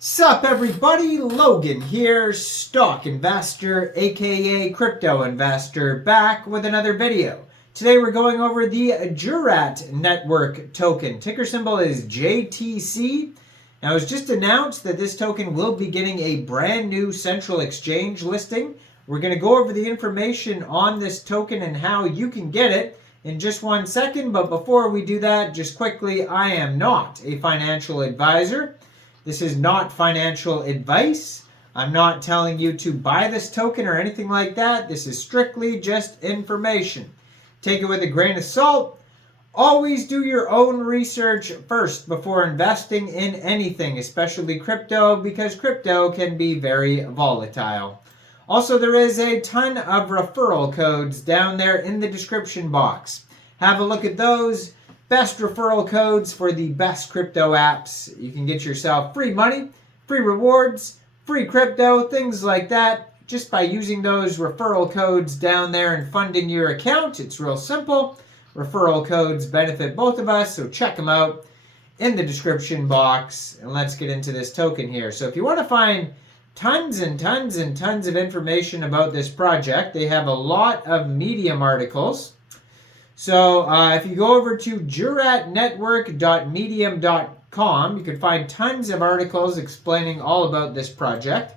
Sup everybody, Logan here, stock investor aka crypto investor, back with another video. Today we're going over the Jurat network token. Ticker symbol is JTC. Now it was just announced that this token will be getting a brand new central exchange listing. We're going to go over the information on this token and how you can get it in just 1 second, but before we do that, just quickly, I am not a financial advisor. This is not financial advice. I'm not telling you to buy this token or anything like that. This is strictly just information. Take it with a grain of salt. Always do your own research first before investing in anything, especially crypto, because crypto can be very volatile. Also, there is a ton of referral codes down there in the description box. Have a look at those. Best referral codes for the best crypto apps. You can get yourself free money, free rewards, free crypto, things like that, just by using those referral codes down there and funding your account. It's real simple. Referral codes benefit both of us, so check them out in the description box. And let's get into this token here. So if you want to find tons and tons and tons of information about this project, they have a lot of Medium articles. So if you go over to juratnetwork.medium.com, you can find tons of articles explaining all about this project.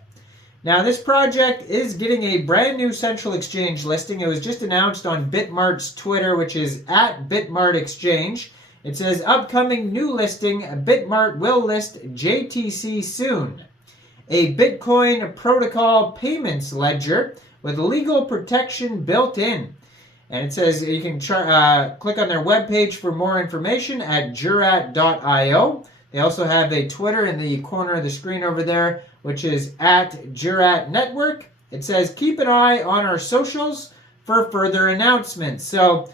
Now, this project is getting a brand new central exchange listing. It was just announced on Bitmart's Twitter, which is at Bitmart Exchange. It says, upcoming new listing, Bitmart will list JTC soon. A Bitcoin protocol payments ledger with legal protection built in. And it says you can click on their webpage for more information at jurat.io. They also have a Twitter in the corner of the screen over there, which is at Jurat Network. It says keep an eye on our socials for further announcements. So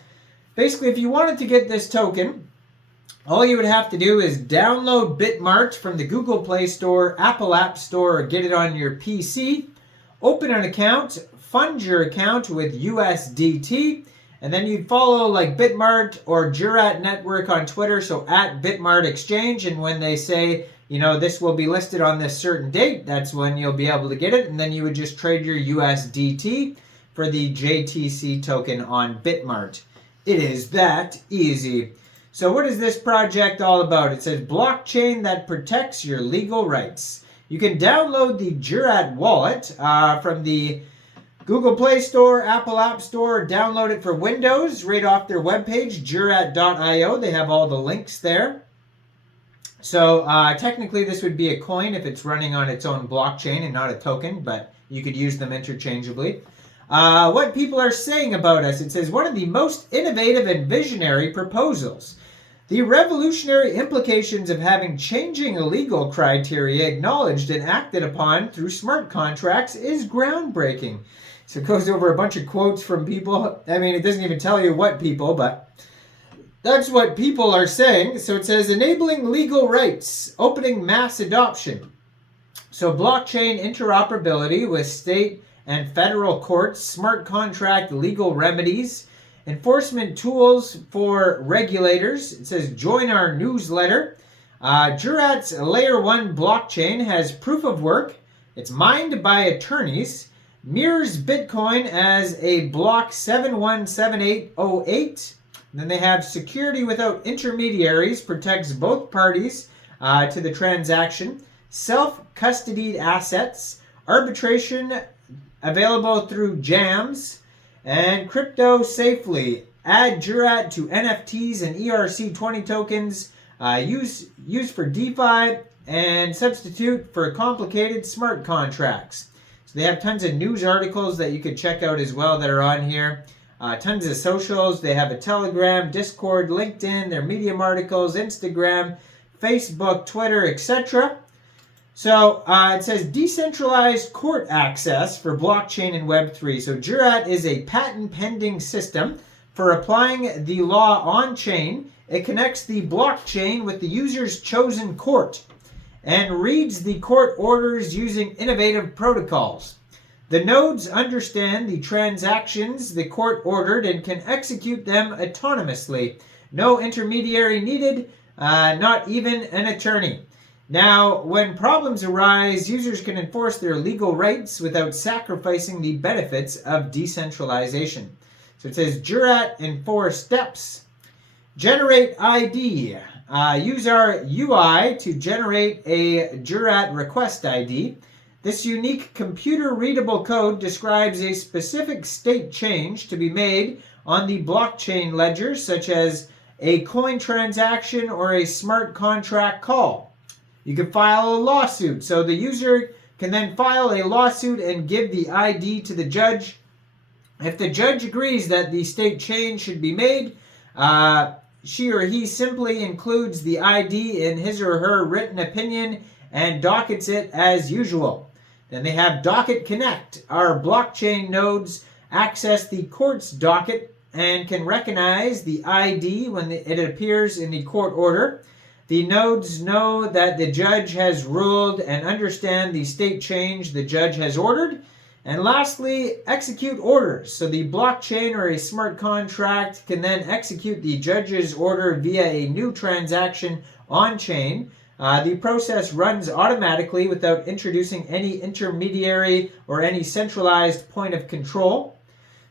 basically, if you wanted to get this token, all you would have to do is download Bitmart from the Google Play Store, Apple App Store, or get it on your PC. Open an account, fund your account with USDT, and then you'd follow like Bitmart or Jurat Network on Twitter, so at Bitmart Exchange, and when they say, you know, this will be listed on this certain date, that's when you'll be able to get it, and then you would just trade your USDT for the JTC token on Bitmart. It is that easy. So what is this project all about? It says blockchain that protects your legal rights. You can download the Jurat wallet from the Google Play Store, Apple App Store. Download it for Windows right off their webpage, jurat.io. They have all the links there. So technically this would be a coin if it's running on its own blockchain and not a token, but you could use them interchangeably. What people are saying about us, it says one of the most innovative and visionary proposals. The revolutionary implications of having changing legal criteria acknowledged and acted upon through smart contracts is groundbreaking. So it goes over a bunch of quotes from people. I mean, it doesn't even tell you what people, but that's what people are saying. So it says enabling legal rights, opening mass adoption. So blockchain interoperability with state and federal courts, smart contract legal remedies, enforcement tools for regulators. It says join our newsletter. Jurat's Layer 1 blockchain has proof of work. It's mined by attorneys. Mirrors Bitcoin as a block 717808. Then they have security without intermediaries, protects both parties to the transaction. Self-custodied assets. Arbitration available through jams. And crypto safely. Add Jurat to NFTs and ERC-20 tokens. Use for DeFi and substitute for complicated smart contracts. So they have tons of news articles that you could check out as well that are on here. Tons of socials. They have a Telegram, Discord, LinkedIn, their Medium articles, Instagram, Facebook, Twitter, etc. So it says decentralized court access for blockchain and Web3. So Jurat is a patent-pending system for applying the law on-chain. It connects the blockchain with the user's chosen court and reads the court orders using innovative protocols. The nodes understand the transactions the court ordered and can execute them autonomously. No intermediary needed, not even an attorney. Now, when problems arise, users can enforce their legal rights without sacrificing the benefits of decentralization. So it says Jurat in 4 steps. Generate ID. Use our UI to generate a Jurat request ID. This unique computer-readable code describes a specific state change to be made on the blockchain ledger, such as a coin transaction or a smart contract call. You can file a lawsuit. So the user can then file a lawsuit and give the ID to the judge. If the judge agrees that the state change should be made, she or he simply includes the ID in his or her written opinion and dockets it as usual. Then they have Docket Connect. Our blockchain nodes access the court's docket and can recognize the ID when it appears in the court order. The nodes know that the judge has ruled and understand the state change the judge has ordered. And lastly, execute orders. So the blockchain or a smart contract can then execute the judge's order via a new transaction on-chain. The process runs automatically without introducing any intermediary or any centralized point of control.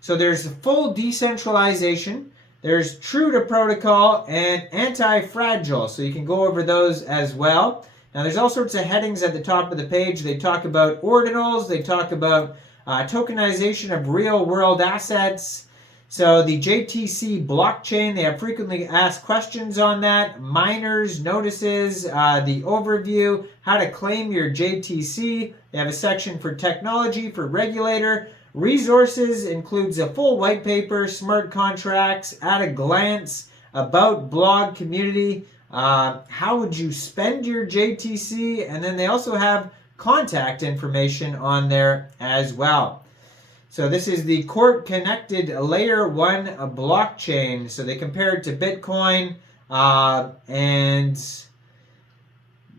So there's full decentralization. There's true to protocol and anti-fragile, so you can go over those as well. Now there's all sorts of headings at the top of the page. They talk about ordinals, they talk about tokenization of real-world assets. So the JTC blockchain, they have frequently asked questions on that. Miners, notices, the overview, how to claim your JTC. They have a section for technology, for regulator. Resources includes a full white paper, smart contracts, at a glance, about blog community, how would you spend your JTC, and then they also have contact information on there as well. So this is the court-connected Layer 1 blockchain. So they compare it to Bitcoin, and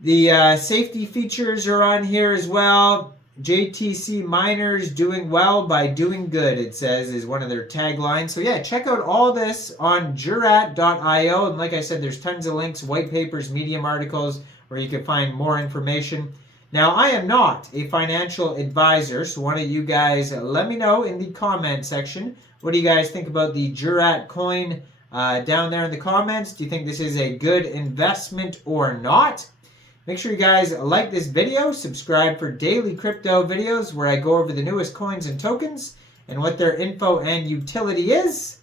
the safety features are on here as well. JTC miners doing well by doing good, it says, is one of their taglines. So yeah, check out all this on jurat.io. And like I said, there's tons of links, white papers, Medium articles, where you can find more information. Now, I am not a financial advisor, so one of you guys let me know in the comment section. What do you guys think about the Jurat coin down there in the comments? Do you think this is a good investment or not? Make sure you guys like this video, subscribe for daily crypto videos where I go over the newest coins and tokens and what their info and utility is.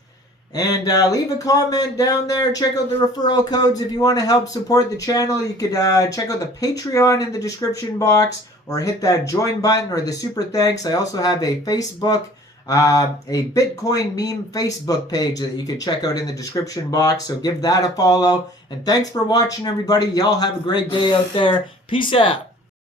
And leave a comment down there. Check out the referral codes if you want to help support the channel. You could check out the Patreon in the description box or hit that join button or the super thanks. I also have a Facebook, a Bitcoin meme Facebook page that you can check out in the description box. So give that a follow. And thanks for watching, everybody. Y'all have a great day out there. Peace out.